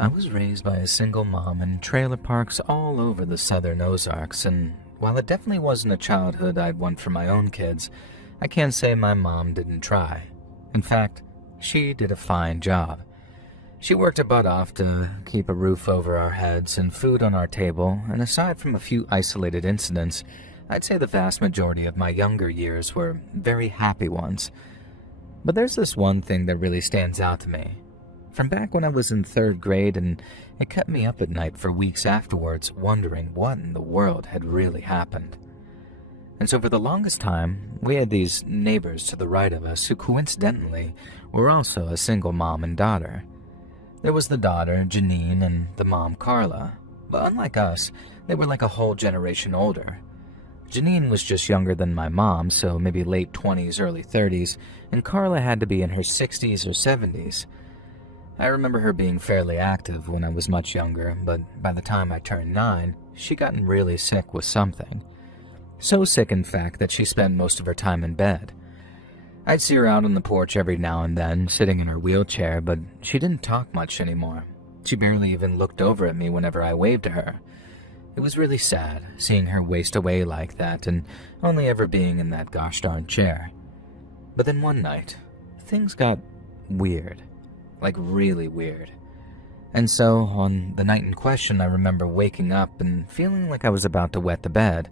I was raised by a single mom in trailer parks all over the southern Ozarks, and while it definitely wasn't a childhood I'd want for my own kids, I can't say my mom didn't try. In fact, she did a fine job. She worked her butt off to keep a roof over our heads and food on our table, and aside from a few isolated incidents, I'd say the vast majority of my younger years were very happy ones. But there's this one thing that really stands out to me. From back when I was in 3rd grade, and it kept me up at night for weeks afterwards wondering what in the world had really happened. And so for the longest time, we had these neighbors to the right of us who coincidentally were also a single mom and daughter. There was the daughter, Janine, and the mom, Carla. But unlike us, they were like a whole generation older. Janine was just younger than my mom, so maybe late 20s, early 30s, and Carla had to be in her 60s or 70s. I remember her being fairly active when I was much younger, but by the time I turned 9, she'd gotten really sick with something. So sick, in fact, that she spent most of her time in bed. I'd see her out on the porch every now and then, sitting in her wheelchair, but she didn't talk much anymore. She barely even looked over at me whenever I waved to her. It was really sad, seeing her waste away like that, and only ever being in that gosh darn chair. But then one night, things got weird. Like really weird. And so, on the night in question, I remember waking up and feeling like I was about to wet the bed,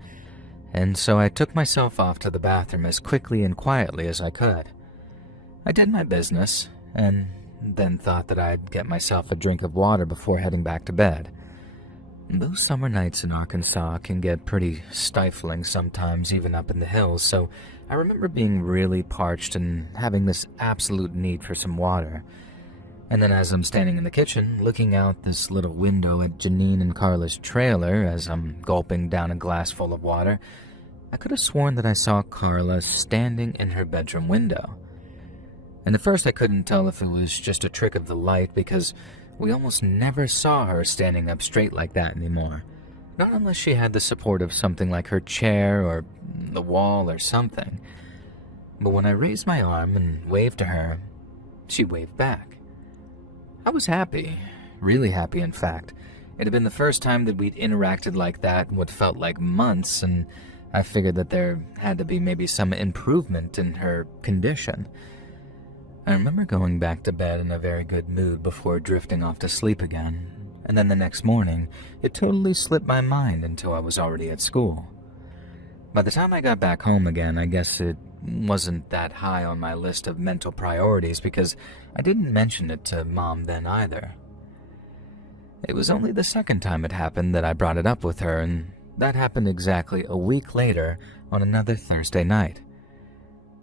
and so I took myself off to the bathroom as quickly and quietly as I could. I did my business, and then thought that I'd get myself a drink of water before heading back to bed. Those summer nights in Arkansas can get pretty stifling sometimes, even up in the hills, so I remember being really parched and having this absolute need for some water. And then as I'm standing in the kitchen, looking out this little window at Janine and Carla's trailer as I'm gulping down a glass full of water, I could have sworn that I saw Carla standing in her bedroom window. And at first I couldn't tell if it was just a trick of the light because we almost never saw her standing up straight like that anymore. Not unless she had the support of something like her chair or the wall or something. But when I raised my arm and waved to her, she waved back. I was happy, really happy in fact. It had been the first time that we'd interacted like that in what felt like months, and I figured that there had to be maybe some improvement in her condition. I remember going back to bed in a very good mood before drifting off to sleep again, and then the next morning, it totally slipped my mind until I was already at school. By the time I got back home again, I guess it wasn't that high on my list of mental priorities because I didn't mention it to Mom then either. It was only the second time it happened that I brought it up with her, and that happened exactly a week later on another Thursday night.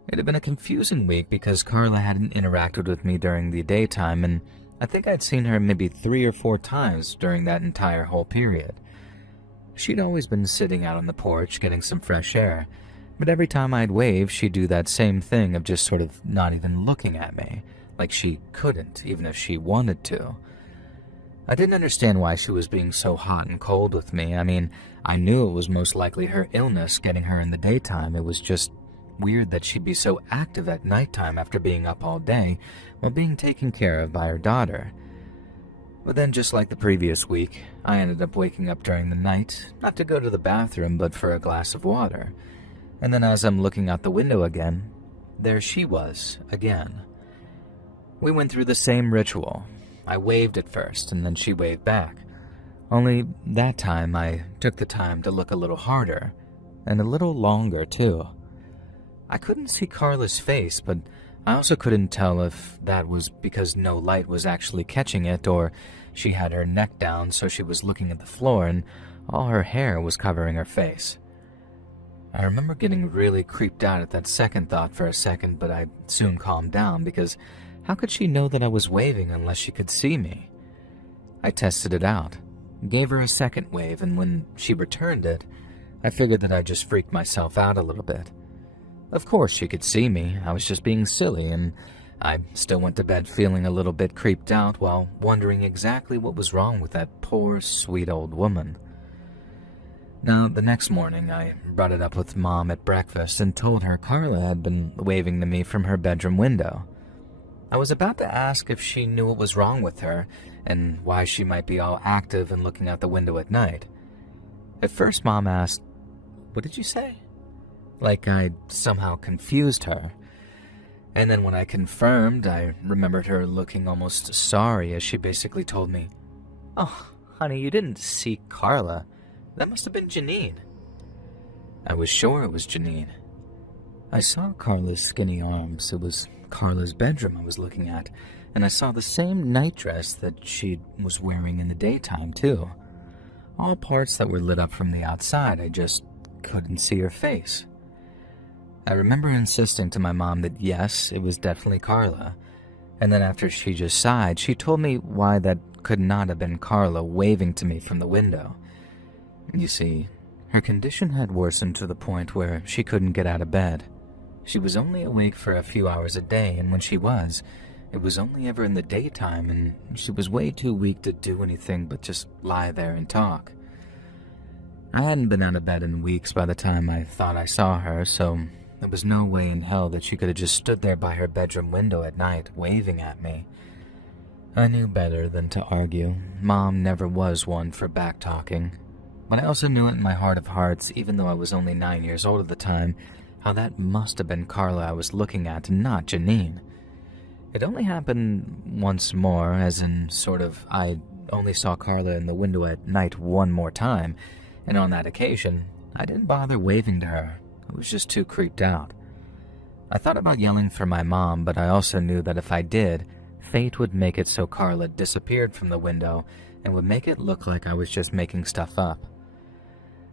It had been a confusing week because Carla hadn't interacted with me during the daytime, and I think I'd seen her maybe 3 or 4 times during that entire whole period. She'd always been sitting out on the porch getting some fresh air, but every time I'd wave, she'd do that same thing of just sort of not even looking at me, like she couldn't, even if she wanted to. I didn't understand why she was being so hot and cold with me. I mean, I knew it was most likely her illness getting her in the daytime. It was just weird that she'd be so active at nighttime after being up all day while being taken care of by her daughter. But then, just like the previous week, I ended up waking up during the night, not to go to the bathroom, but for a glass of water. And then as I'm looking out the window again, there she was, again. We went through the same ritual. I waved at first, and then she waved back. Only that time I took the time to look a little harder, and a little longer too. I couldn't see Carla's face, but I also couldn't tell if that was because no light was actually catching it, or she had her neck down so she was looking at the floor and all her hair was covering her face. I remember getting really creeped out at that second thought for a second, but I soon calmed down because how could she know that I was waving unless she could see me? I tested it out, gave her a second wave, and when she returned it, I figured that I just freaked myself out a little bit. Of course she could see me, I was just being silly, and I still went to bed feeling a little bit creeped out while wondering exactly what was wrong with that poor, sweet old woman. Now, the next morning, I brought it up with Mom at breakfast and told her Carla had been waving to me from her bedroom window. I was about to ask if she knew what was wrong with her, and why she might be all active and looking out the window at night. At first, Mom asked, "What did you say?" Like I'd somehow confused her. And then when I confirmed, I remembered her looking almost sorry as she basically told me, "Oh, honey, you didn't see Carla. That must have been Janine." I was sure it was Janine. I saw Carla's skinny arms. It was Carla's bedroom I was looking at, and I saw the same night dress that she was wearing in the daytime, too. All parts that were lit up from the outside. I just couldn't see her face. I remember insisting to my mom that yes, it was definitely Carla, and then after she just sighed, she told me why that could not have been Carla waving to me from the window. You see, her condition had worsened to the point where she couldn't get out of bed. She was only awake for a few hours a day, and when she was, it was only ever in the daytime, and she was way too weak to do anything but just lie there and talk. I hadn't been out of bed in weeks by the time I thought I saw her, so there was no way in hell that she could have just stood there by her bedroom window at night, waving at me. I knew better than to argue. Mom never was one for back-talking. But I also knew it in my heart of hearts, even though I was only 9 years old at the time, how that must have been Carla I was looking at, not Janine. It only happened once more, as in sort of I only saw Carla in the window at night one more time, and on that occasion, I didn't bother waving to her. I was just too creeped out. I thought about yelling for my mom, but I also knew that if I did, fate would make it so Carla disappeared from the window and would make it look like I was just making stuff up.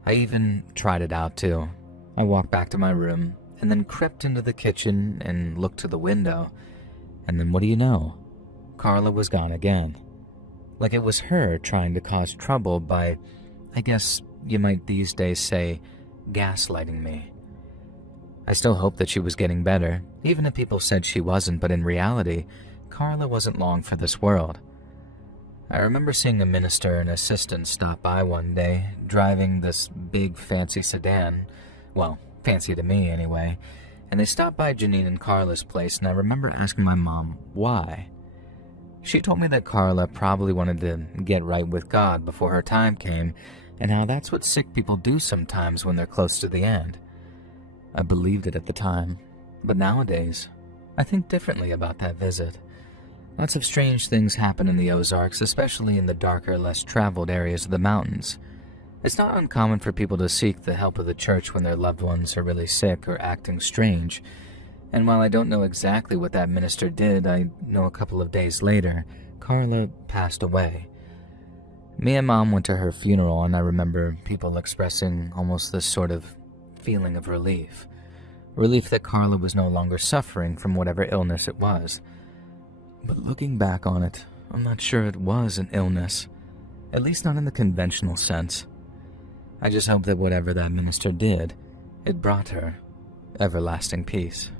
I even tried it out too. I walked back to my room and then crept into the kitchen and looked to the window. And then what do you know? Carla was gone again. Like it was her trying to cause trouble by, I guess you might these days say, gaslighting me. I still hoped that she was getting better, even if people said she wasn't, but in reality, Carla wasn't long for this world. I remember seeing a minister and assistant stop by one day, driving this big fancy sedan. Well, fancy to me anyway. And they stopped by Janine and Carla's place, and I remember asking my mom why. She told me that Carla probably wanted to get right with God before her time came, and how that's what sick people do sometimes when they're close to the end. I believed it at the time, but nowadays, I think differently about that visit. Lots of strange things happen in the Ozarks, especially in the darker, less traveled areas of the mountains. It's not uncommon for people to seek the help of the church when their loved ones are really sick or acting strange. And while I don't know exactly what that minister did, I know a couple of days later, Carla passed away. Me and Mom went to her funeral, and I remember people expressing almost this sort of feeling of relief. Relief that Carla was no longer suffering from whatever illness it was. But looking back on it, I'm not sure it was an illness. At least not in the conventional sense. I just hope that whatever that minister did, it brought her everlasting peace.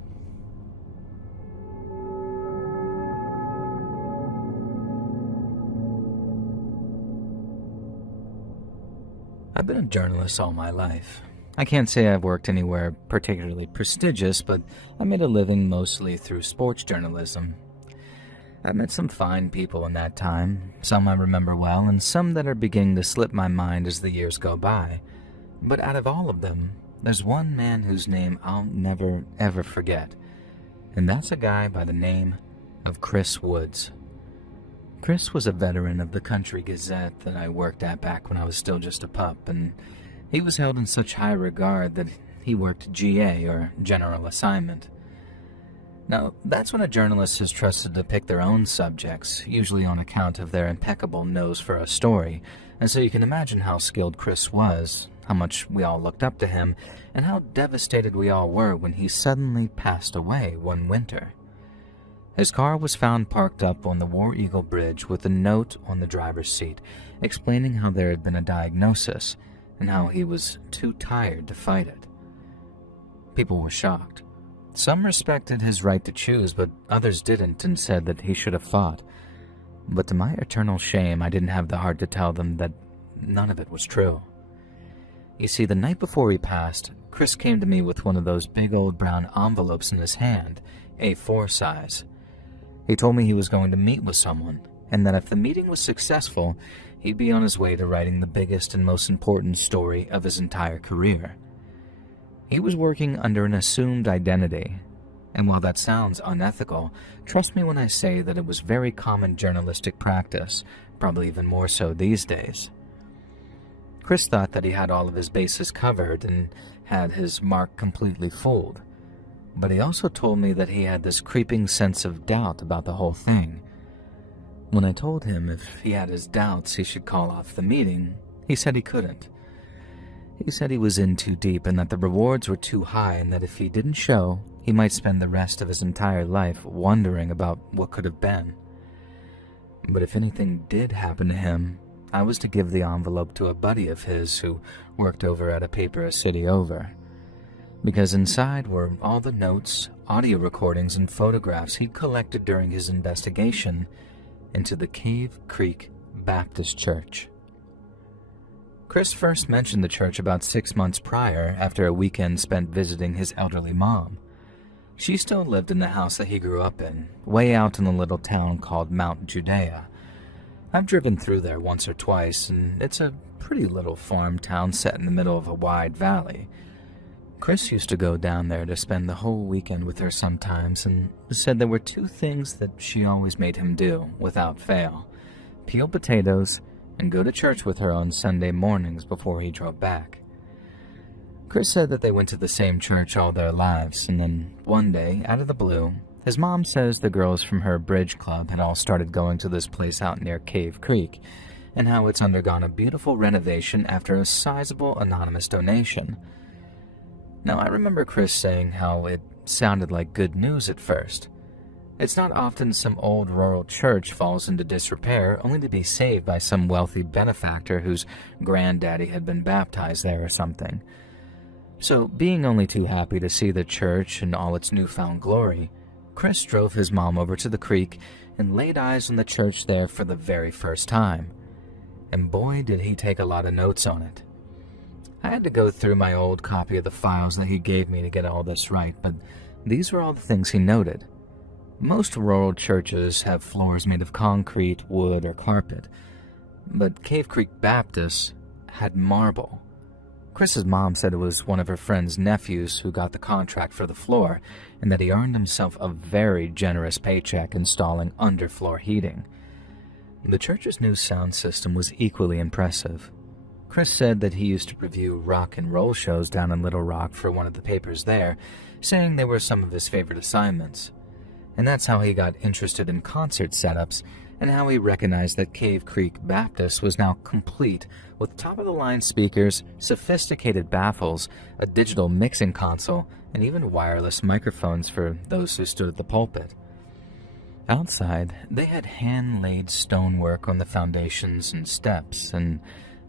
I've been a journalist all my life. I can't say I've worked anywhere particularly prestigious, but I made a living mostly through sports journalism. I've met some fine people in that time, some I remember well, and some that are beginning to slip my mind as the years go by. But out of all of them, there's one man whose name I'll never, ever forget, and that's a guy by the name of Chris Woods. Chris was a veteran of the Country Gazette that I worked at back when I was still just a pup, and he was held in such high regard that he worked GA, or General Assignment. Now, that's when a journalist is trusted to pick their own subjects, usually on account of their impeccable nose for a story, and so you can imagine how skilled Chris was, how much we all looked up to him, and how devastated we all were when he suddenly passed away one winter. His car was found parked up on the War Eagle Bridge with a note on the driver's seat explaining how there had been a diagnosis and how he was too tired to fight it. People were shocked. Some respected his right to choose, but others didn't and said that he should have fought. But to my eternal shame, I didn't have the heart to tell them that none of it was true. You see, the night before he passed, Chris came to me with one of those big old brown envelopes in his hand, A4 size. He told me he was going to meet with someone, and that if the meeting was successful, he'd be on his way to writing the biggest and most important story of his entire career. He was working under an assumed identity, and while that sounds unethical, trust me when I say that it was very common journalistic practice, probably even more so these days. Chris thought that he had all of his bases covered and had his mark completely fooled, but he also told me that he had this creeping sense of doubt about the whole thing. When I told him if he had his doubts he should call off the meeting, he said he couldn't. He said he was in too deep and that the rewards were too high and that if he didn't show, he might spend the rest of his entire life wondering about what could have been. But if anything did happen to him, I was to give the envelope to a buddy of his who worked over at a paper a city over, because inside were all the notes, audio recordings, and photographs he'd collected during his investigation into the Cave Creek Baptist Church. Chris first mentioned the church about 6 months prior after a weekend spent visiting his elderly mom. She still lived in the house that he grew up in, way out in a little town called Mount Judea. I've driven through there once or twice, and it's a pretty little farm town set in the middle of a wide valley. Chris used to go down there to spend the whole weekend with her sometimes, and said there were 2 things that she always made him do, without fail: peel potatoes and go to church with her on Sunday mornings before he drove back. Chris said that they went to the same church all their lives, and then one day, out of the blue, his mom says the girls from her bridge club had all started going to this place out near Cave Creek, and how it's undergone a beautiful renovation after a sizable anonymous donation. Now, I remember Chris saying how it sounded like good news at first. It's not often some old rural church falls into disrepair only to be saved by some wealthy benefactor whose granddaddy had been baptized there or something. So, being only too happy to see the church in all its newfound glory, Chris drove his mom over to the creek and laid eyes on the church there for the very first time. And boy, did he take a lot of notes on it. I had to go through my old copy of the files that he gave me to get all this right, but these were all the things he noted. Most rural churches have floors made of concrete, wood, or carpet, but Cave Creek Baptist had marble. Chris's mom said it was one of her friend's nephews who got the contract for the floor, and that he earned himself a very generous paycheck installing underfloor heating. The church's new sound system was equally impressive. Chris said that he used to review rock and roll shows down in Little Rock for one of the papers there, saying they were some of his favorite assignments. And that's how he got interested in concert setups, and how he recognized that Cave Creek Baptist was now complete with top-of-the-line speakers, sophisticated baffles, a digital mixing console, and even wireless microphones for those who stood at the pulpit. Outside, they had hand-laid stonework on the foundations and steps, and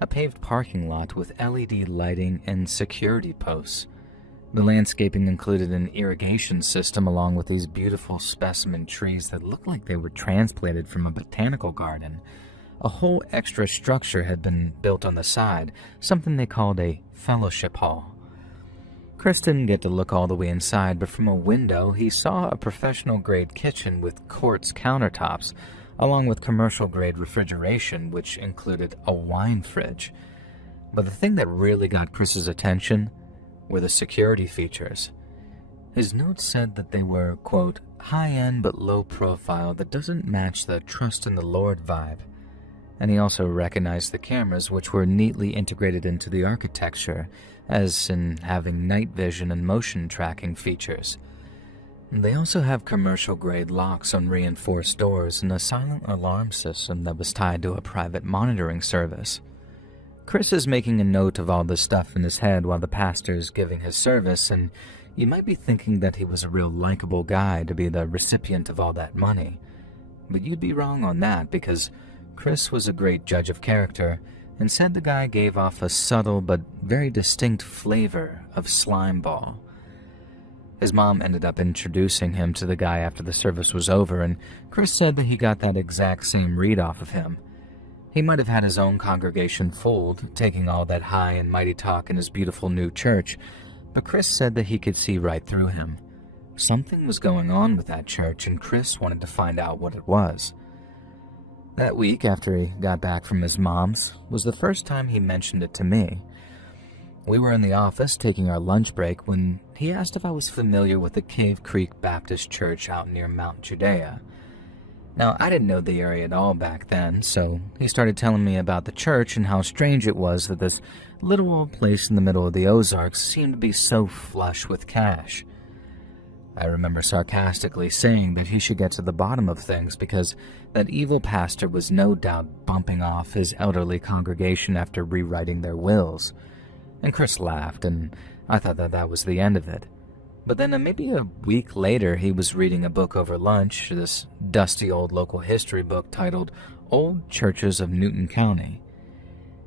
a paved parking lot with LED lighting and security posts. The landscaping included an irrigation system along with these beautiful specimen trees that looked like they were transplanted from a botanical garden. A whole extra structure had been built on the side, something they called a fellowship hall. Chris didn't get to look all the way inside, but from a window he saw a professional-grade kitchen with quartz countertops, along with commercial-grade refrigeration, which included a wine fridge. But the thing that really got Chris's attention were the security features. His notes said that they were, quote, high-end but low-profile that doesn't match the trust in the Lord vibe. And he also recognized the cameras, which were neatly integrated into the architecture, as in having night vision and motion tracking features. They also have commercial-grade locks on reinforced doors and a silent alarm system that was tied to a private monitoring service. Chris is making a note of all this stuff in his head while the pastor is giving his service, and you might be thinking that he was a real likable guy to be the recipient of all that money. But you'd be wrong on that, because Chris was a great judge of character and said the guy gave off a subtle but very distinct flavor of slime ball. His mom ended up introducing him to the guy after the service was over, and Chris said that he got that exact same read off of him. He might have had his own congregation fooled, taking all that high and mighty talk in his beautiful new church, but Chris said that he could see right through him. Something was going on with that church, and Chris wanted to find out what it was. That week after he got back from his mom's was the first time he mentioned it to me. We were in the office taking our lunch break when he asked if I was familiar with the Cave Creek Baptist Church out near Mount Judea. Now, I didn't know the area at all back then, so he started telling me about the church and how strange it was that this little old place in the middle of the Ozarks seemed to be so flush with cash. I remember sarcastically saying that he should get to the bottom of things because that evil pastor was no doubt bumping off his elderly congregation after rewriting their wills. And Chris laughed, and I thought that was the end of it. But then maybe a week later, he was reading a book over lunch, this dusty old local history book titled Old Churches of Newton County.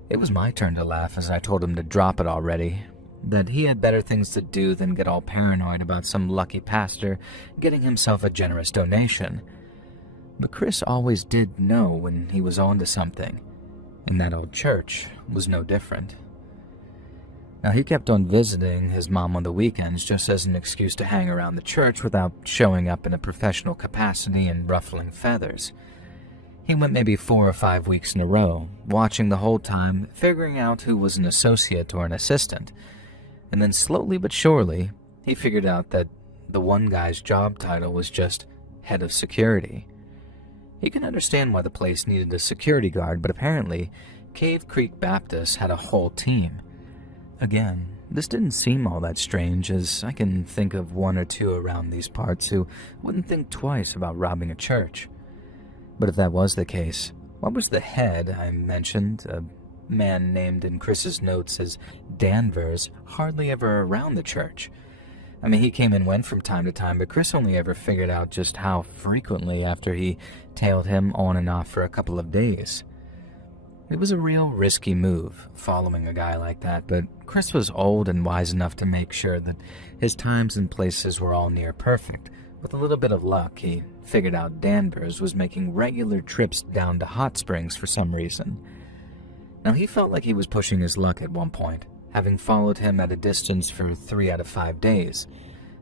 It was my turn to laugh as I told him to drop it already, that he had better things to do than get all paranoid about some lucky pastor getting himself a generous donation. But Chris always did know when he was on to something, and that old church was no different. Now, he kept on visiting his mom on the weekends just as an excuse to hang around the church without showing up in a professional capacity and ruffling feathers. He went maybe 4 or 5 weeks in a row, watching the whole time, figuring out who was an associate or an assistant. And then slowly but surely, he figured out that the one guy's job title was just head of security. He can understand why the place needed a security guard, but apparently, Cave Creek Baptist had a whole team. Again, this didn't seem all that strange, as I can think of 1 or 2 around these parts who wouldn't think twice about robbing a church. But if that was the case, why was the head I mentioned, a man named in Chris's notes as Danvers, hardly ever around the church? I mean, he came and went from time to time, but Chris only ever figured out just how frequently after he tailed him on and off for a couple of days. It was a real risky move, following a guy like that, but Chris was old and wise enough to make sure that his times and places were all near perfect. With a little bit of luck, he figured out Danvers was making regular trips down to Hot Springs for some reason. Now, he felt like he was pushing his luck at one point, having followed him at a distance for 3 out of 5 days.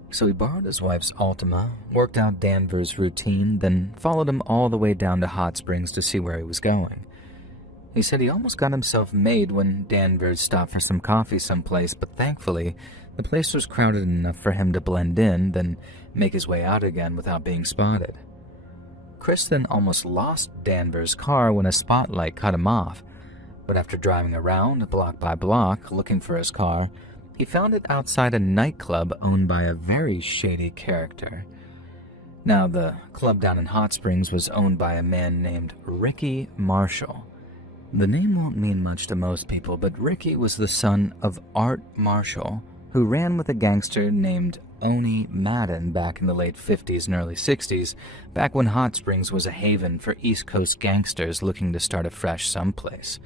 So he borrowed his wife's Altima, worked out Danvers' routine, then followed him all the way down to Hot Springs to see where he was going. He said he almost got himself made when Danvers stopped for some coffee someplace, but thankfully, the place was crowded enough for him to blend in, then make his way out again without being spotted. Chris then almost lost Danvers' car when a spotlight cut him off, but after driving around block by block looking for his car, he found it outside a nightclub owned by a very shady character. Now, the club down in Hot Springs was owned by a man named Ricky Marshall. The name won't mean much to most people, but Ricky was the son of Art Marshall, who ran with a gangster named Oni Madden back in the late 50s and early 60s, back when Hot Springs was a haven for East Coast gangsters looking to start afresh someplace.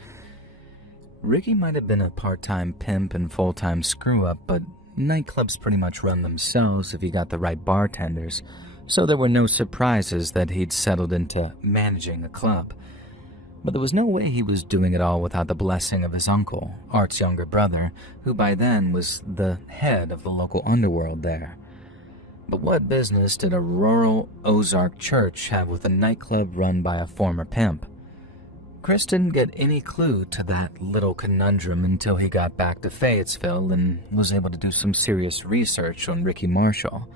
Ricky might have been a part-time pimp and full-time screw-up, but nightclubs pretty much run themselves if you got the right bartenders, so there were no surprises that he'd settled into managing a club. But there was no way he was doing it all without the blessing of his uncle, Art's younger brother, who by then was the head of the local underworld there. But what business did a rural Ozark church have with a nightclub run by a former pimp? Chris didn't get any clue to that little conundrum until he got back to Fayetteville and was able to do some serious research on Ricky Marshall.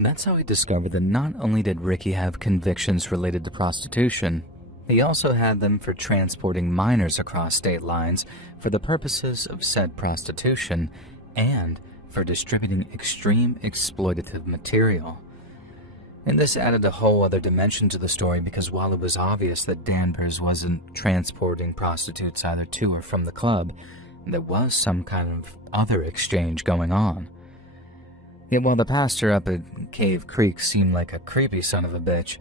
That's how he discovered that not only did Ricky have convictions related to prostitution, he also had them for transporting minors across state lines for the purposes of said prostitution and for distributing extreme exploitative material. And this added a whole other dimension to the story because while it was obvious that Danvers wasn't transporting prostitutes either to or from the club, there was some kind of other exchange going on. Yet while the pastor up at Cave Creek seemed like a creepy son of a bitch,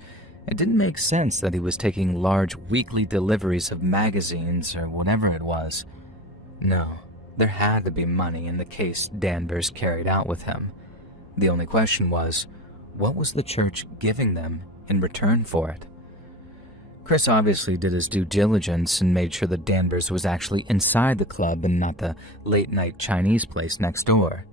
it didn't make sense that he was taking large weekly deliveries of magazines or whatever it was. No, there had to be money in the case Danvers carried out with him. The only question was, what was the church giving them in return for it? Chris obviously did his due diligence and made sure that Danvers was actually inside the club and not the late-night Chinese place next door.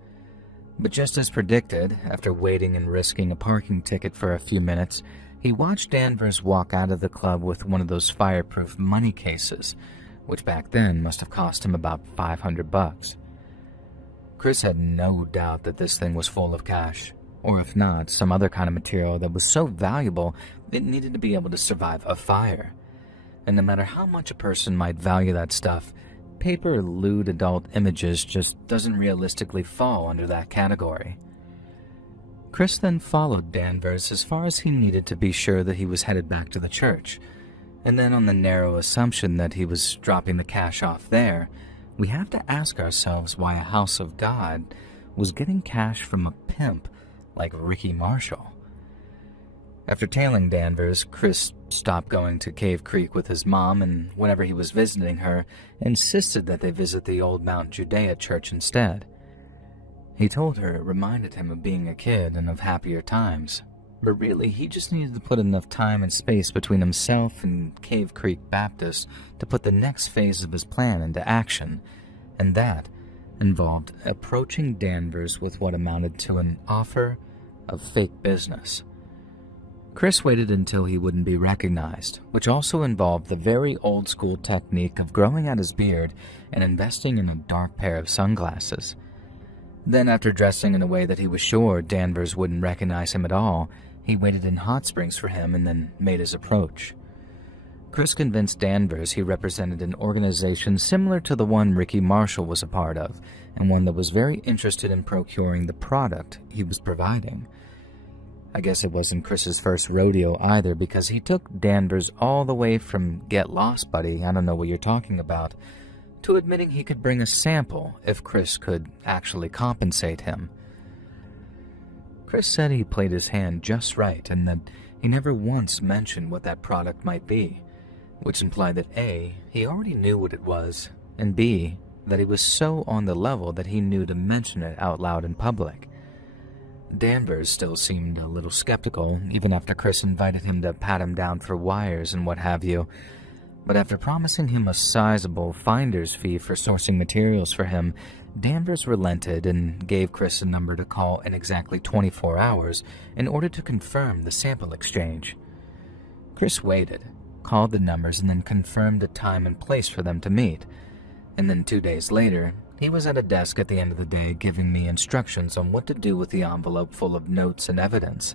But just as predicted, after waiting and risking a parking ticket for a few minutes, He watched Danvers walk out of the club with one of those fireproof money cases, which back then must have cost him about $500. Chris had no doubt that this thing was full of cash, or if not, some other kind of material that was so valuable it needed to be able to survive a fire. And no matter how much a person might value that stuff, paper lewd adult images just doesn't realistically fall under that category. Chris then followed Danvers as far as he needed to be sure that he was headed back to the church, and then on the narrow assumption that he was dropping the cash off there, we have to ask ourselves why a house of God was getting cash from a pimp like Ricky Marshall. After tailing Danvers, Chris stopped going to Cave Creek with his mom, and whenever he was visiting her, insisted that they visit the old Mount Judea church instead. He told her it reminded him of being a kid and of happier times, but really he just needed to put enough time and space between himself and Cave Creek Baptist to put the next phase of his plan into action, and that involved approaching Danvers with what amounted to an offer of fake business. Chris waited until he wouldn't be recognized, which also involved the very old-school technique of growing out his beard and investing in a dark pair of sunglasses. Then, after dressing in a way that he was sure Danvers wouldn't recognize him at all, he waited in hot springs for him and then made his approach. Chris convinced Danvers he represented an organization similar to the one Ricky Marshall was a part of, and one that was very interested in procuring the product he was providing. I guess it wasn't Chris's first rodeo either, because he took Danvers all the way from "get lost, buddy, I don't know what you're talking about," to admitting he could bring a sample if Chris could actually compensate him. Chris said he played his hand just right and that he never once mentioned what that product might be, which implied that A, he already knew what it was, and B, that he was so on the level that he knew to mention it out loud in public. Danvers still seemed a little skeptical, even after Chris invited him to pat him down for wires and what have you, but after promising him a sizable finder's fee for sourcing materials for him, Danvers relented and gave Chris a number to call in exactly 24 hours in order to confirm the sample exchange. Chris waited, called the numbers, and then confirmed a time and place for them to meet. And then 2 days later, he was at a desk at the end of the day giving me instructions on what to do with the envelope full of notes and evidence.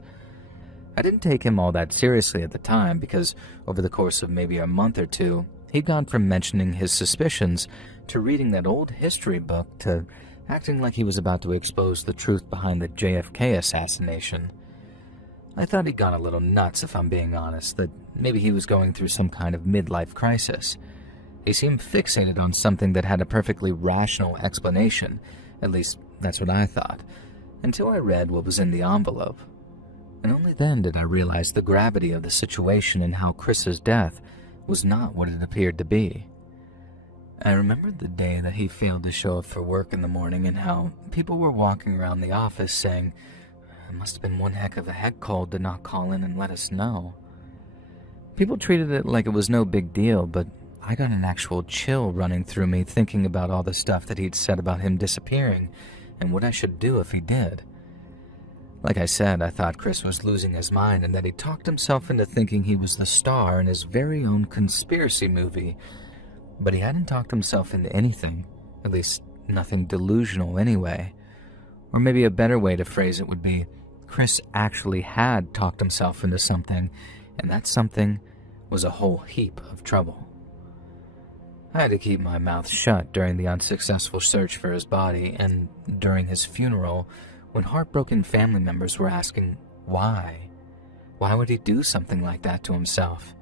I didn't take him all that seriously at the time because over the course of maybe a month or two, he'd gone from mentioning his suspicions to reading that old history book to acting like he was about to expose the truth behind the JFK assassination. I thought he'd gone a little nuts, if I'm being honest, that maybe he was going through some kind of midlife crisis. He seemed fixated on something that had a perfectly rational explanation, at least that's what I thought, until I read what was in the envelope. And only then did I realize the gravity of the situation and how Chris's death was not what it appeared to be. I remembered the day that he failed to show up for work in the morning and how people were walking around the office saying, "It must have been one heck of a head cold to not call in and let us know." People treated it like it was no big deal, but I got an actual chill running through me thinking about all the stuff that he'd said about him disappearing and what I should do if he did. Like I said, I thought Chris was losing his mind and that he talked himself into thinking he was the star in his very own conspiracy movie, but he hadn't talked himself into anything, at least nothing delusional anyway. Or maybe a better way to phrase it would be, Chris actually had talked himself into something, and that something was a whole heap of trouble. I had to keep my mouth shut during the unsuccessful search for his body, and during his funeral, when heartbroken family members were asking why. Why would he do something like that to himself?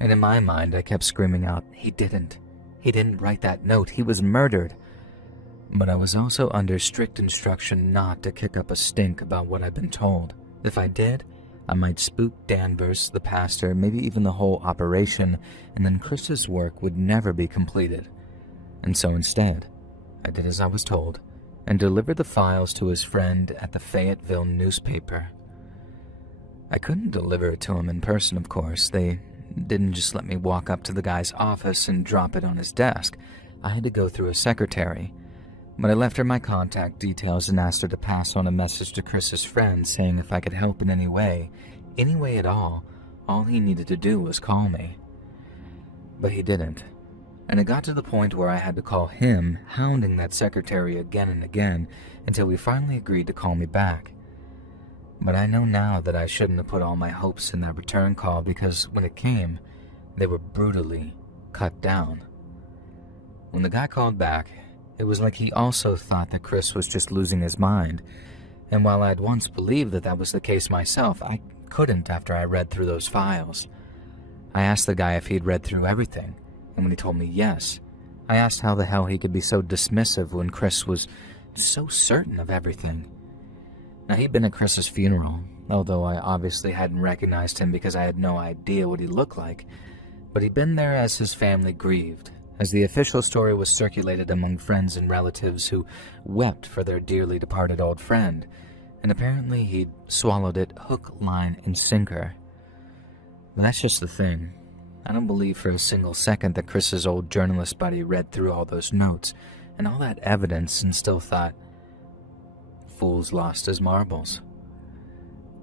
And in my mind, I kept screaming out, He didn't write that note, he was murdered. But I was also under strict instruction not to kick up a stink about what I'd been told. If I did, I might spook Danvers, the pastor, maybe even the whole operation, and then Chris's work would never be completed. And so instead, I did as I was told, and delivered the files to his friend at the Fayetteville newspaper. I couldn't deliver it to him in person, of course. They didn't just let me walk up to the guy's office and drop it on his desk. I had to go through a secretary. But I left her my contact details and asked her to pass on a message to Chris's friend saying if I could help in any way, any way at all he needed to do was call me. But he didn't, and it got to the point where I had to call him, hounding that secretary again and again until he finally agreed to call me back. But I know now that I shouldn't have put all my hopes in that return call, because when it came, they were brutally cut down. When the guy called back, it was like he also thought that Chris was just losing his mind, and while I'd once believed that that was the case myself, I couldn't after I read through those files. I asked the guy if he'd read through everything, and when he told me yes, I asked how the hell he could be so dismissive when Chris was so certain of everything. Now, he'd been at Chris's funeral, although I obviously hadn't recognized him because I had no idea what he looked like, but he'd been there as his family grieved, as the official story was circulated among friends and relatives who wept for their dearly departed old friend, and apparently he'd swallowed it hook, line, and sinker. But that's just the thing. I don't believe for a single second that Chris's old journalist buddy read through all those notes and all that evidence and still thought, "Fool's lost his marbles."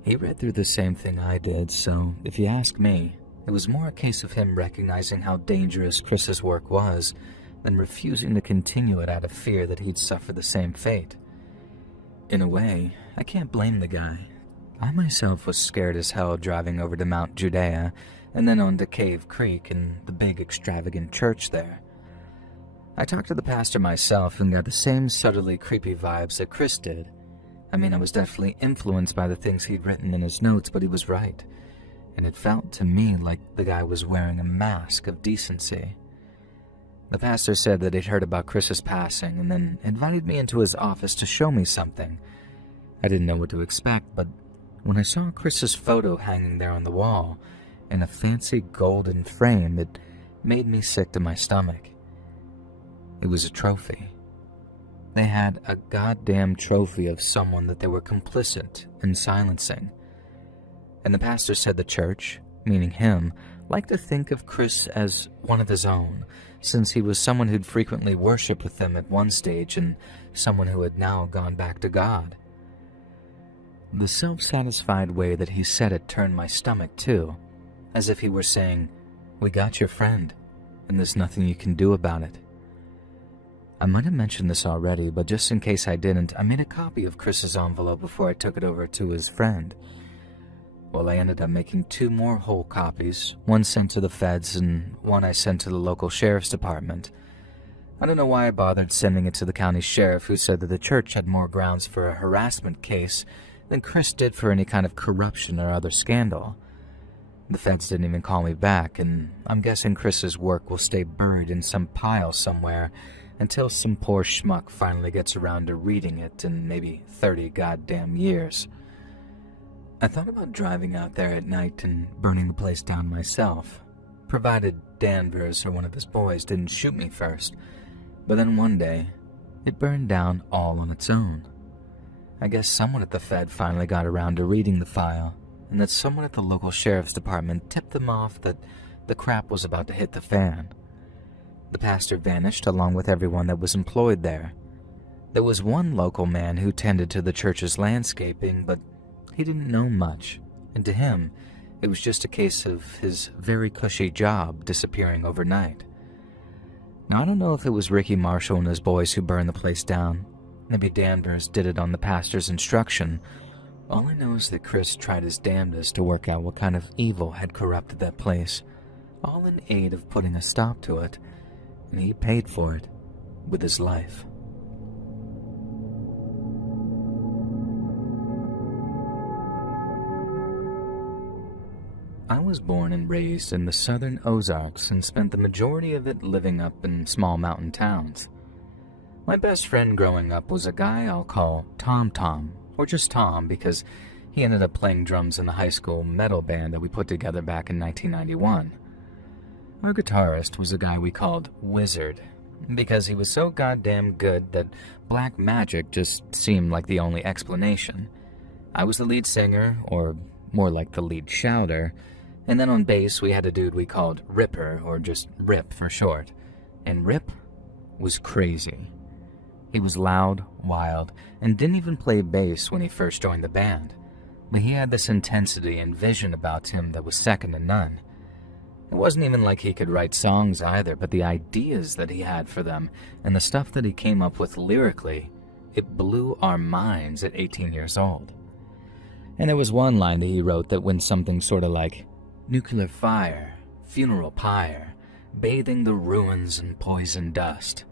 He read through the same thing I did, so if you ask me, it was more a case of him recognizing how dangerous Chris's work was than refusing to continue it out of fear that he'd suffer the same fate. In a way, I can't blame the guy. I myself was scared as hell driving over to Mount Judea and then on to Cave Creek and the big extravagant church there. I talked to the pastor myself and got the same subtly creepy vibes that Chris did. I mean, I was definitely influenced by the things he'd written in his notes, but he was right. And it felt to me like the guy was wearing a mask of decency. The pastor said that he'd heard about Chris's passing and then invited me into his office to show me something. I didn't know what to expect, but when I saw Chris's photo hanging there on the wall in a fancy golden frame, it made me sick to my stomach. It was a trophy. They had a goddamn trophy of someone that they were complicit in silencing. And the pastor said the church, meaning him, liked to think of Chris as one of his own, since he was someone who'd frequently worshipped with them at one stage and someone who had now gone back to God. The self-satisfied way that he said it turned my stomach too, as if he were saying, "We got your friend, and there's nothing you can do about it." I might have mentioned this already, but just in case I didn't, I made a copy of Chris's envelope before I took it over to his friend. Well, I ended up making 2 more whole copies, one sent to the feds and one I sent to the local sheriff's department. I don't know why I bothered sending it to the county sheriff, who said that the church had more grounds for a harassment case than Chris did for any kind of corruption or other scandal. The feds didn't even call me back, and I'm guessing Chris's work will stay buried in some pile somewhere until some poor schmuck finally gets around to reading it in maybe 30 goddamn years. I thought about driving out there at night and burning the place down myself, provided Danvers or one of his boys didn't shoot me first. But then one day, it burned down all on its own. I guess someone at the Fed finally got around to reading the file, and that someone at the local sheriff's department tipped them off that the crap was about to hit the fan. The pastor vanished along with everyone that was employed there. There was one local man who tended to the church's landscaping, but he didn't know much, and to him, it was just a case of his very cushy job disappearing overnight. Now, I don't know if it was Ricky Marshall and his boys who burned the place down. Maybe Danvers did it on the pastor's instruction. All I know is that Chris tried his damnedest to work out what kind of evil had corrupted that place, all in aid of putting a stop to it, and he paid for it with his life. I was born and raised in the southern Ozarks and spent the majority of it living up in small mountain towns. My best friend growing up was a guy I'll call Tom, or just Tom, because he ended up playing drums in the high school metal band that we put together back in 1991. Our guitarist was a guy we called Wizard, because he was so goddamn good that black magic just seemed like the only explanation. I was the lead singer, or more like the lead shouter, and then on bass we had a dude we called Ripper, or just Rip for short. And Rip was crazy. He was loud, wild, and didn't even play bass when he first joined the band. but he had this intensity and vision about him that was second to none. It wasn't even like he could write songs either, but the ideas that he had for them and the stuff that he came up with lyrically, it blew our minds at 18 years old. And there was one line that he wrote that went something sort of like, "Nuclear fire, funeral pyre, bathing the ruins in poison dust."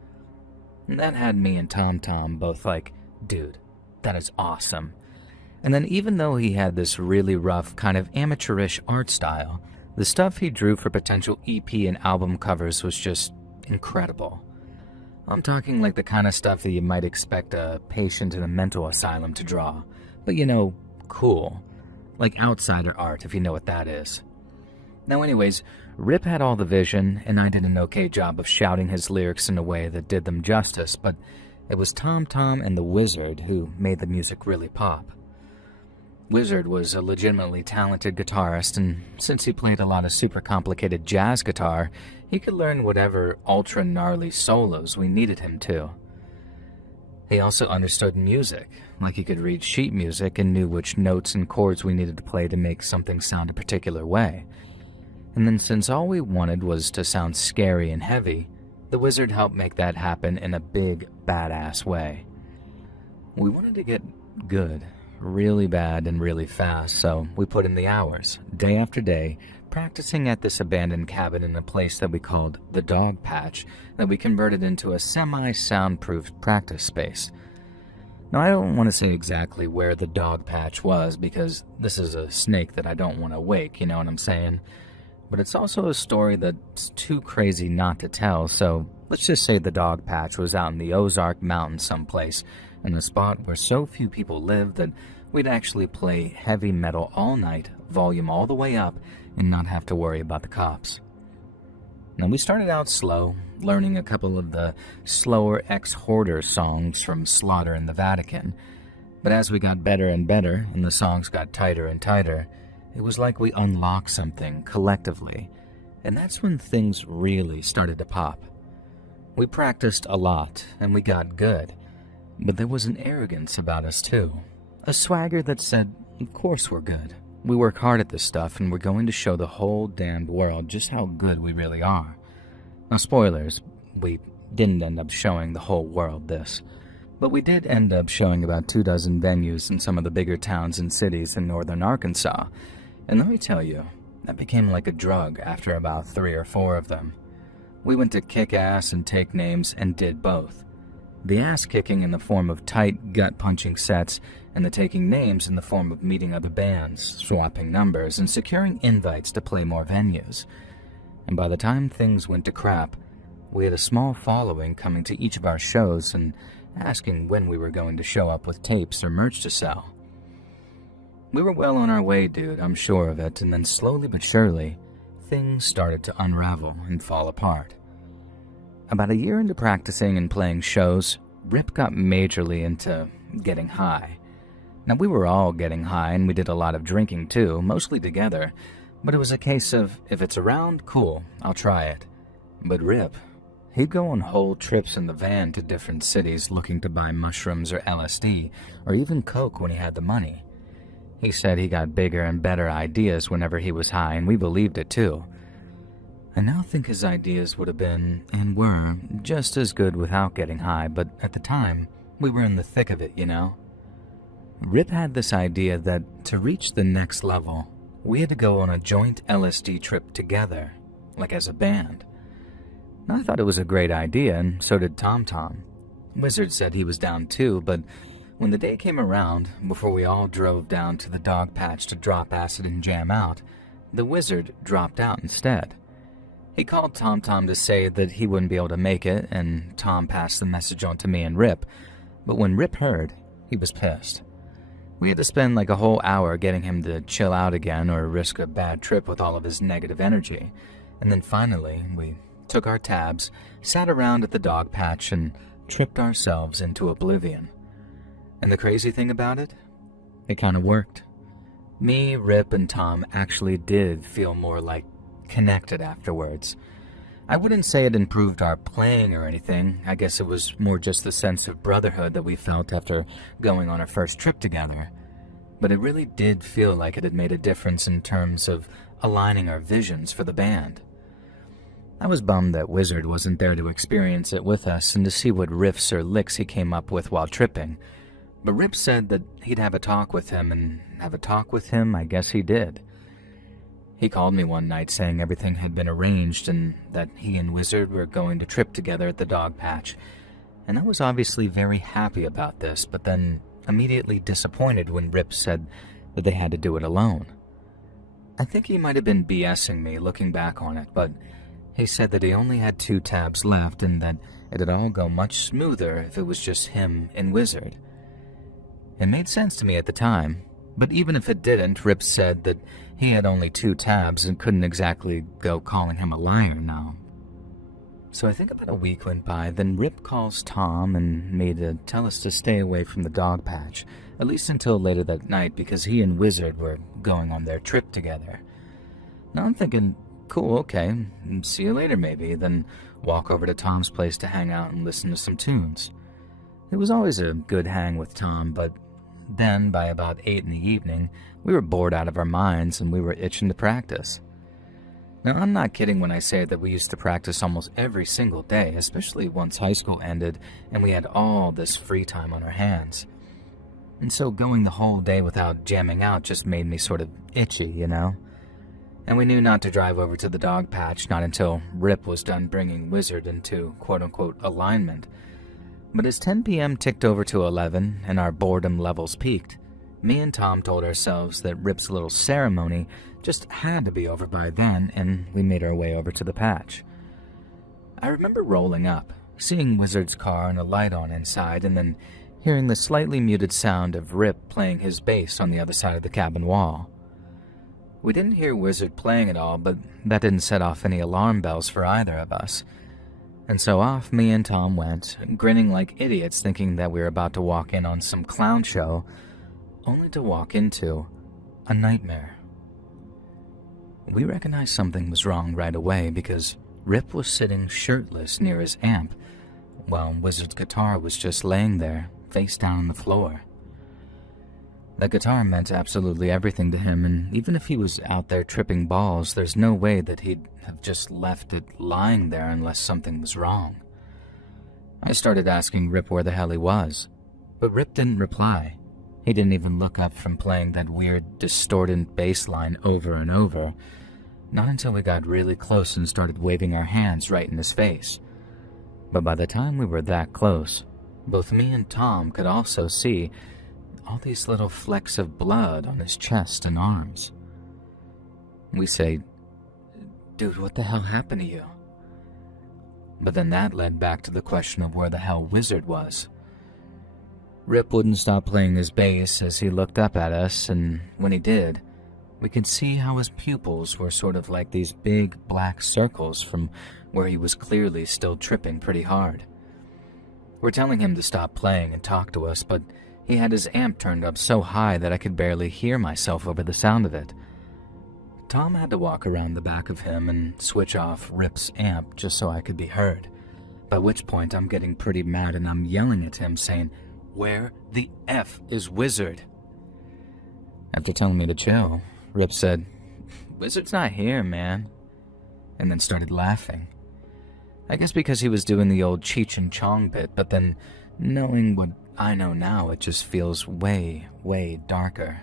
And that had me and Tom both like, dude, that is awesome. And then even though he had this really rough, kind of amateurish art style, the stuff he drew for potential EP and album covers was just incredible. I'm talking like the kind of stuff that you might expect a patient in a mental asylum to draw, but cool. Like outsider art, if you know what that is. Now anyways, Rip had all the vision, and I did an okay job of shouting his lyrics in a way that did them justice, but it was Tom and the Wizard who made the music really pop. Wizard was a legitimately talented guitarist, and since he played a lot of super complicated jazz guitar, he could learn whatever ultra gnarly solos we needed him to. He also understood music, like he could read sheet music and knew which notes and chords we needed to play to make something sound a particular way. And then since all we wanted was to sound scary and heavy, the Wizard helped make that happen in a big, badass way. We wanted to get good, really bad and really fast, so we put in the hours, day after day, practicing at this abandoned cabin in a place that we called the Dog Patch, that we converted into a semi-soundproof practice space. Now, I don't want to say exactly where the Dog Patch was, because this is a snake that I don't want to wake, you know what I'm saying? But it's also a story that's too crazy not to tell, so let's just say the Dog Patch was out in the Ozark Mountains someplace, in a spot where so few people lived that we'd actually play heavy metal all night, volume all the way up, and not have to worry about the cops. Now, we started out slow, learning a couple of the slower ex-hoarder songs from Slaughter in the Vatican, but as we got better and better, and the songs got tighter and tighter, it was like we unlocked something collectively, and that's when things really started to pop. We practiced a lot, and we got good, but there was an arrogance about us too. A swagger that said, of course we're good. We work hard at this stuff, and we're going to show the whole damned world just how good we really are. Now, spoilers, we didn't end up showing the whole world this, but we did end up showing about 24 venues in some of the bigger towns and cities in northern Arkansas, and let me tell you, that became like a drug after about 3 or 4 of them. We went to kick ass and take names and did both. The ass-kicking in the form of tight, gut-punching sets, and the taking names in the form of meeting other bands, swapping numbers, and securing invites to play more venues. And by the time things went to crap, we had a small following coming to each of our shows and asking when we were going to show up with tapes or merch to sell. We were well on our way, dude, I'm sure of it, and then slowly but surely, things started to unravel and fall apart. About a year into practicing and playing shows, Rip got majorly into getting high. Now, we were all getting high, and we did a lot of drinking too, mostly together, but it was a case of, if it's around, cool, I'll try it. But Rip, he'd go on whole trips in the van to different cities looking to buy mushrooms or LSD, or even coke when he had the money. He said he got bigger and better ideas whenever he was high, and we believed it too. I now think his ideas would have been, and were, just as good without getting high, but at the time, we were in the thick of it, you know? Rip had this idea that to reach the next level, we had to go on a joint LSD trip together, like as a band. I thought it was a great idea, and so did Tom. Wizard said he was down too, but when the day came around, before we all drove down to the Dog Patch to drop acid and jam out, the Wizard dropped out instead. He called Tom to say that he wouldn't be able to make it, and Tom passed the message on to me and Rip, but when Rip heard, he was pissed. We had to spend like a whole hour getting him to chill out again or risk a bad trip with all of his negative energy, and then finally we took our tabs, sat around at the Dog Patch, and tripped ourselves into oblivion. And the crazy thing about it? It kind of worked. Me, Rip, and Tom actually did feel more like connected afterwards. I wouldn't say it improved our playing or anything. I guess it was more just the sense of brotherhood that we felt after going on our first trip together. but it really did feel like it had made a difference in terms of aligning our visions for the band. I was bummed that Wizard wasn't there to experience it with us and to see what riffs or licks he came up with while tripping, but Rip said that he'd have a talk with him, and have a talk with him, I guess he did. He called me one night saying everything had been arranged and that he and Wizard were going to trip together at the dog patch, and I was obviously very happy about this, but then immediately disappointed when Rip said that they had to do it alone. I think he might have been BSing me looking back on it, but he said that he only had 2 tabs left and that it'd all go much smoother if it was just him and Wizard. It made sense to me at the time, but even if it didn't, Rip said that he had only 2 tabs and couldn't exactly go calling him a liar now. So I think about a week went by, then Rip calls Tom and made to tell us to stay away from the dog patch, at least until later that night because he and Wizard were going on their trip together. Now I'm thinking, cool, okay, see you later maybe, then walk over to Tom's place to hang out and listen to some tunes. It was always a good hang with Tom, but then by about 8 in the evening, we were bored out of our minds and we were itching to practice. Now, I'm not kidding when I say that we used to practice almost every single day, especially once high school ended and we had all this free time on our hands. And so going the whole day without jamming out just made me sort of itchy, you know? And we knew not to drive over to the dog patch not until Rip was done bringing Wizard into quote-unquote alignment. But as 10 p.m. ticked over to 11 and our boredom levels peaked, me and Tom told ourselves that Rip's little ceremony just had to be over by then, and we made our way over to the patch. I remember rolling up, seeing Wizard's car and a light on inside, and then hearing the slightly muted sound of Rip playing his bass on the other side of the cabin wall. We didn't hear Wizard playing at all, but that didn't set off any alarm bells for either of us. And so off me and Tom went, grinning like idiots thinking that we were about to walk in on some clown show, only to walk into a nightmare. We recognized something was wrong right away because Rip was sitting shirtless near his amp, while Wizard's guitar was just laying there, face down on the floor. The guitar meant absolutely everything to him, and even if he was out there tripping balls, there's no way that he'd have just left it lying there unless something was wrong. I started asking Rip where the hell he was, but Rip didn't reply. He didn't even look up from playing that weird, distorted bass line over and over, not until we got really close and started waving our hands right in his face. But by the time we were that close, both me and Tom could also see all these little flecks of blood on his chest and arms. We say, "Dude, what the hell happened to you?" But then that led back to the question of where the hell Wizard was. Rip wouldn't stop playing his bass as he looked up at us, and when he did, we could see how his pupils were sort of like these big black circles from where he was clearly still tripping pretty hard. We're telling him to stop playing and talk to us, but he had his amp turned up so high that I could barely hear myself over the sound of it. Tom had to walk around the back of him and switch off Rip's amp just so I could be heard, by which point I'm getting pretty mad and I'm yelling at him saying, "Where the F is Wizard?" After telling me to chill, Rip said, "Wizard's not here, man," and then started laughing. I guess because he was doing the old Cheech and Chong bit, but then knowing what I know now, it just feels way, way darker.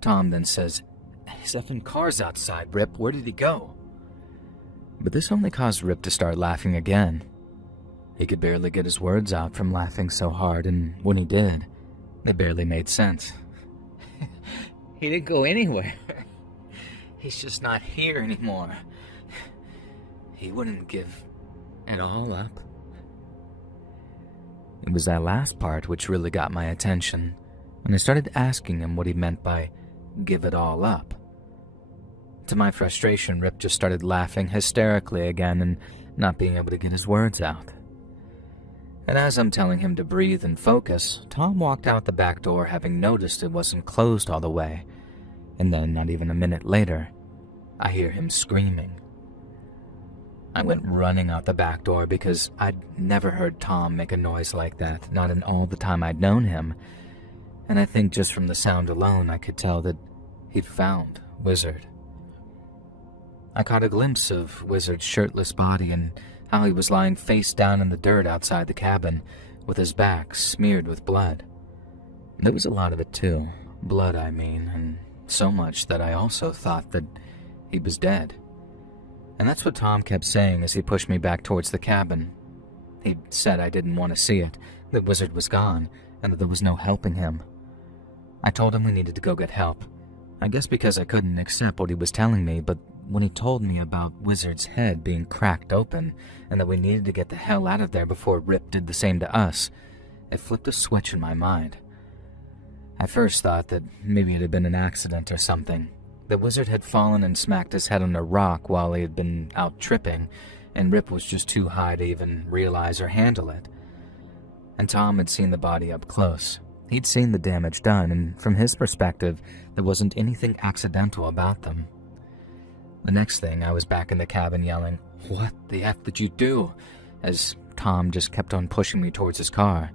Tom then says, "His effing car's outside, Rip. Where did he go?" But this only caused Rip to start laughing again. He could barely get his words out from laughing so hard, and when he did, they barely made sense. "He didn't go anywhere. He's just not here anymore. He wouldn't give it all up." It was that last part which really got my attention, and I started asking him what he meant by "give it all up." To my frustration, Rip just started laughing hysterically again and not being able to get his words out. And as I'm telling him to breathe and focus, Tom walked out the back door having noticed it wasn't closed all the way, and then not even a minute later, I hear him screaming. I went running out the back door because I'd never heard Tom make a noise like that, not in all the time I'd known him. and I think just from the sound alone I could tell that he'd found Wizard. I caught a glimpse of Wizard's shirtless body and how he was lying face down in the dirt outside the cabin, with his back smeared with blood. There was a lot of it too, blood I mean, and so much that I also thought that he was dead. And that's what Tom kept saying as he pushed me back towards the cabin. He said I didn't want to see it, that Wizard was gone, and that there was no helping him. I told him we needed to go get help. I guess because I couldn't accept what he was telling me, but when he told me about Wizard's head being cracked open and that we needed to get the hell out of there before Rip did the same to us, it flipped a switch in my mind. I first thought that maybe it had been an accident or something. The Wizard had fallen and smacked his head on a rock while he had been out tripping, and Rip was just too high to even realize or handle it. And Tom had seen the body up close. He'd seen the damage done, and from his perspective, there wasn't anything accidental about them. The next thing, I was back in the cabin yelling, "What the F did you do?" as Tom just kept on pushing me towards his car.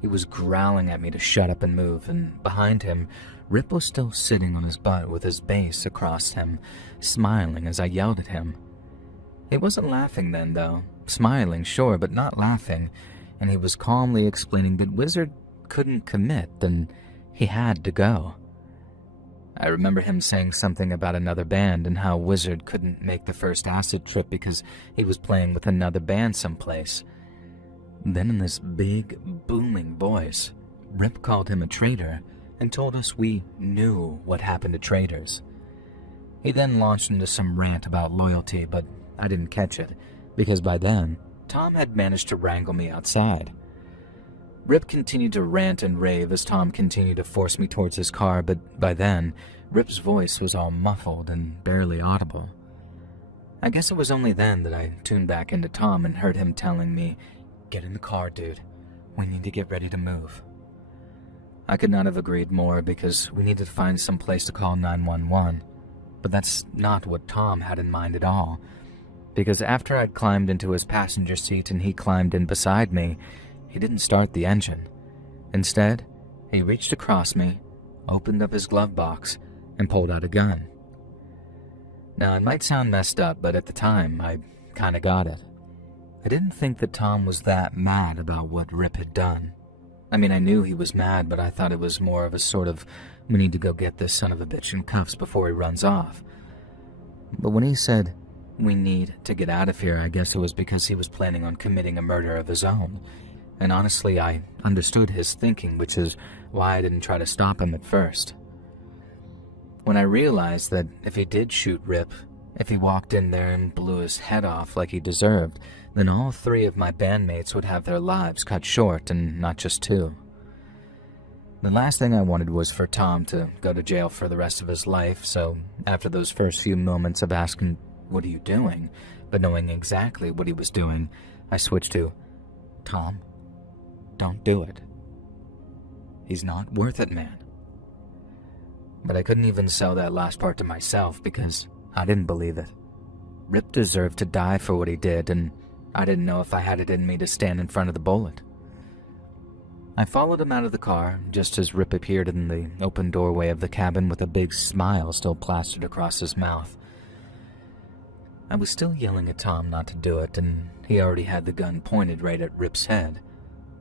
He was growling at me to shut up and move, and behind him, Rip was still sitting on his butt with his base across him, smiling as I yelled at him. He wasn't laughing then, though. Smiling, sure, but not laughing, and he was calmly explaining that Wizard couldn't commit and he had to go. I remember him saying something about another band and how Wizard couldn't make the first acid trip because he was playing with another band someplace. Then in this big, booming voice, Rip called him a traitor and told us we knew what happened to traitors. He then launched into some rant about loyalty, but I didn't catch it, because by then, Tom had managed to wrangle me outside. Rip continued to rant and rave as Tom continued to force me towards his car, but by then, Rip's voice was all muffled and barely audible. I guess it was only then that I tuned back into Tom and heard him telling me, "Get in the car, dude. We need to get ready to move." I could not have agreed more because we needed to find some place to call 911, but that's not what Tom had in mind at all, because after I'd climbed into his passenger seat and he climbed in beside me, he didn't start the engine. Instead, he reached across me, opened up his glove box, and pulled out a gun. Now, it might sound messed up, but at the time, I kinda got it. I didn't think that Tom was that mad about what Rip had done. I mean, I knew he was mad, but I thought it was more of a sort of, we need to go get this son of a bitch in cuffs before he runs off. But when he said, we need to get out of here, I guess it was because he was planning on committing a murder of his own. And honestly, I understood his thinking, which is why I didn't try to stop him at first. When I realized that if he did shoot Rip, if he walked in there and blew his head off like he deserved, then all three of my bandmates would have their lives cut short, and not just two. The last thing I wanted was for Tom to go to jail for the rest of his life, so after those first few moments of asking, "What are you doing?" but knowing exactly what he was doing, I switched to, "Tom, don't do it. He's not worth it, man." But I couldn't even sell that last part to myself because I didn't believe it. Rip deserved to die for what he did, and I didn't know if I had it in me to stand in front of the bullet. I followed him out of the car just as Rip appeared in the open doorway of the cabin with a big smile still plastered across his mouth. I was still yelling at Tom not to do it, and he already had the gun pointed right at Rip's head.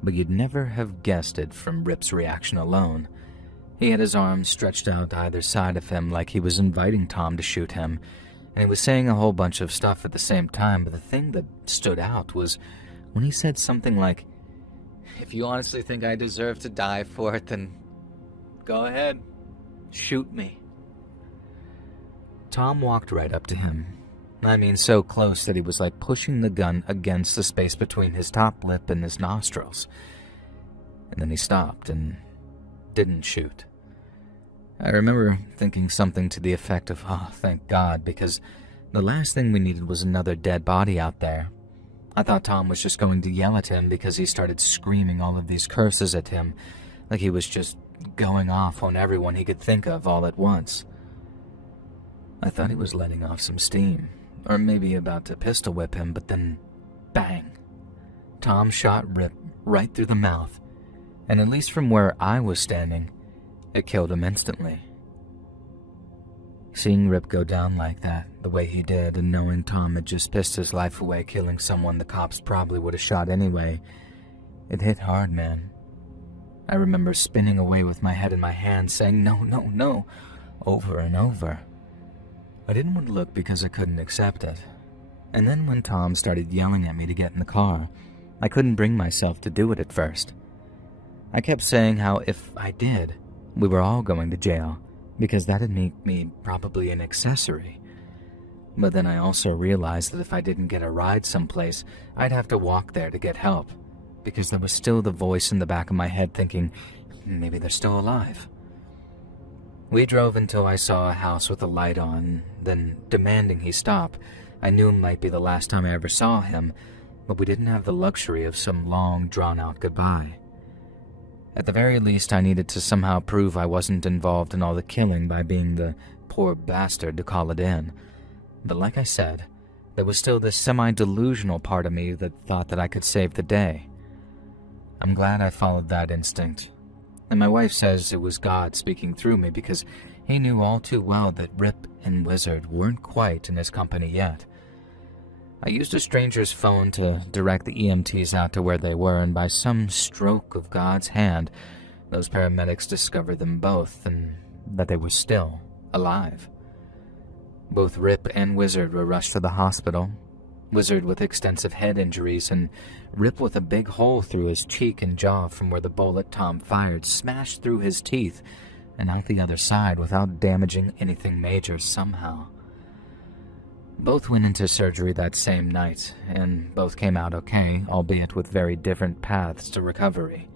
But you'd never have guessed it from Rip's reaction alone. He had his arms stretched out either side of him like he was inviting Tom to shoot him, and he was saying a whole bunch of stuff at the same time, but the thing that stood out was when he said something like, "If you honestly think I deserve to die for it, then go ahead, shoot me." Tom walked right up to him. I mean, so close that he was like pushing the gun against the space between his top lip and his nostrils. And then he stopped and didn't shoot. I remember thinking something to the effect of, "Oh, thank God," because the last thing we needed was another dead body out there. I thought Tom was just going to yell at him because he started screaming all of these curses at him, like he was just going off on everyone he could think of all at once. I thought he was letting off some steam, or maybe about to pistol whip him, but then, bang! Tom shot Rip right through the mouth, And at least from where I was standing, it killed him instantly. Seeing Rip go down like that, the way he did, and knowing Tom had just pissed his life away killing someone the cops probably would have shot anyway, it hit hard, man. I remember spinning away with my head in my hands, saying no, no, no, over and over. I didn't want to look because I couldn't accept it. And then when Tom started yelling at me to get in the car, I couldn't bring myself to do it at first. I kept saying how if I did, we were all going to jail, because that'd make me probably an accessory. But then I also realized that if I didn't get a ride someplace, I'd have to walk there to get help, because there was still the voice in the back of my head thinking, maybe they're still alive. We drove until I saw a house with a light on, then demanding he stop. I knew it might be the last time I ever saw him, but we didn't have the luxury of some long, drawn-out goodbye. At the very least, I needed to somehow prove I wasn't involved in all the killing by being the poor bastard to call it in. But like I said, there was still this semi-delusional part of me that thought that I could save the day. I'm glad I followed that instinct. And my wife says it was God speaking through me because he knew all too well that Rip and Wizard weren't quite in his company yet. I used a stranger's phone to direct the EMTs out to where they were, and by some stroke of God's hand, those paramedics discovered them both, and that they were still alive. Both Rip and Wizard were rushed to the hospital, Wizard with extensive head injuries, and Rip with a big hole through his cheek and jaw from where the bullet Tom fired smashed through his teeth and out the other side without damaging anything major somehow. Both went into surgery that same night, and both came out okay, albeit with very different paths to recovery.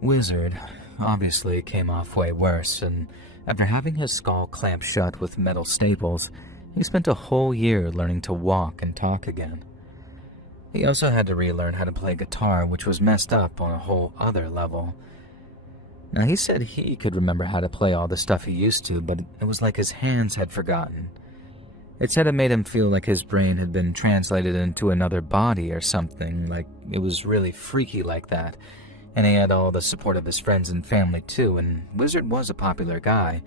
Wizard obviously came off way worse, and after having his skull clamped shut with metal staples, he spent a whole year learning to walk and talk again. He also had to relearn how to play guitar, which was messed up on a whole other level. Now, he said he could remember how to play all the stuff he used to, but it was like his hands had forgotten. It said it made him feel like his brain had been translated into another body or something, like it was really freaky like that. And he had all the support of his friends and family too, and Wizard was a popular guy.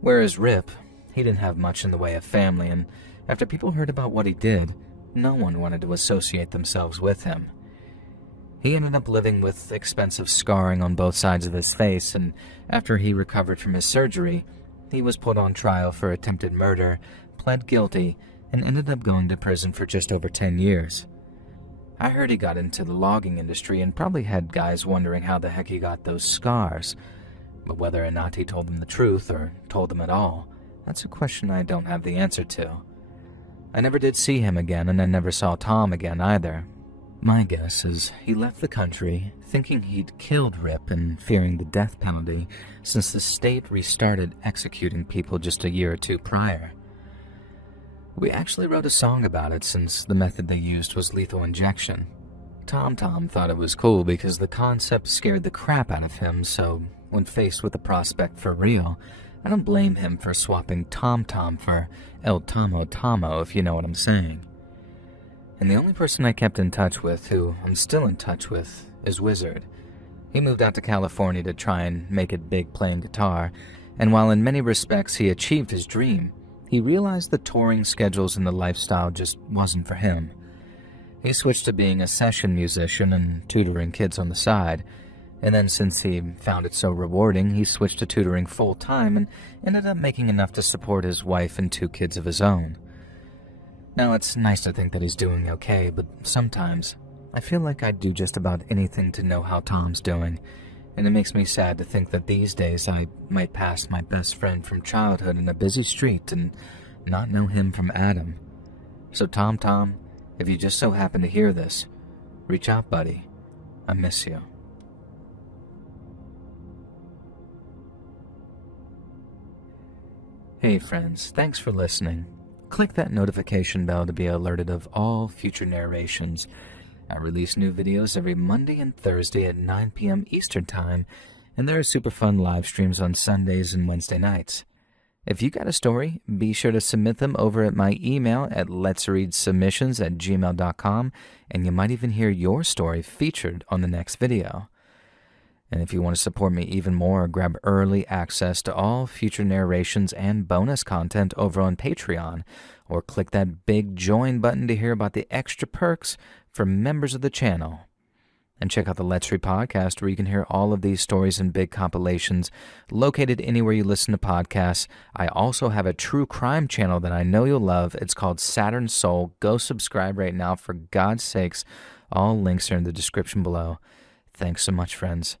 Whereas Rip, he didn't have much in the way of family, and after people heard about what he did, no one wanted to associate themselves with him. He ended up living with expensive scarring on both sides of his face, and after he recovered from his surgery, he was put on trial for attempted murder, pled guilty, and ended up going to prison for just over 10 years. I heard he got into the logging industry and probably had guys wondering how the heck he got those scars, but whether or not he told them the truth or told them at all, that's a question I don't have the answer to. I never did see him again, and I never saw Tom again either. My guess is he left the country thinking he'd killed Rip and fearing the death penalty since the state restarted executing people just a year or two prior. We actually wrote a song about it since the method they used was lethal injection. Tom thought it was cool because the concept scared the crap out of him, so when faced with the prospect for real, I don't blame him for swapping Tom for El Tomo Tomo, if you know what I'm saying. And the only person I kept in touch with, who I'm still in touch with, is Wizard. He moved out to California to try and make it big playing guitar, and while in many respects he achieved his dream, he realized the touring schedules and the lifestyle just wasn't for him. He switched to being a session musician and tutoring kids on the side, and then since he found it so rewarding, he switched to tutoring full-time and ended up making enough to support his wife and 2 kids of his own. Now, it's nice to think that he's doing okay, but sometimes I feel like I'd do just about anything to know how Tom's doing, and it makes me sad to think that these days I might pass my best friend from childhood in a busy street and not know him from Adam. So Tom, if you just so happen to hear this, reach out, buddy. I miss you. Hey friends, thanks for listening. Click that notification bell to be alerted of all future narrations. I release new videos every Monday and Thursday at 9 p.m. Eastern Time, and there are super fun live streams on Sundays and Wednesday nights. If you got a story, be sure to submit them over at my email at letsreadsubmissions@gmail.com, and you might even hear your story featured on the next video. And if you want to support me even more, grab early access to all future narrations and bonus content over on Patreon, or click that big join button to hear about the extra perks for members of the channel. And check out the Let's Read podcast, where you can hear all of these stories in big compilations, located anywhere you listen to podcasts. I also have a true crime channel that I know you'll love. It's called Saturn Soul. Go subscribe right now, for God's sakes. All links are in the description below. Thanks so much, friends.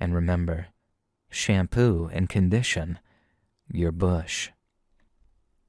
And remember, shampoo and condition your bush.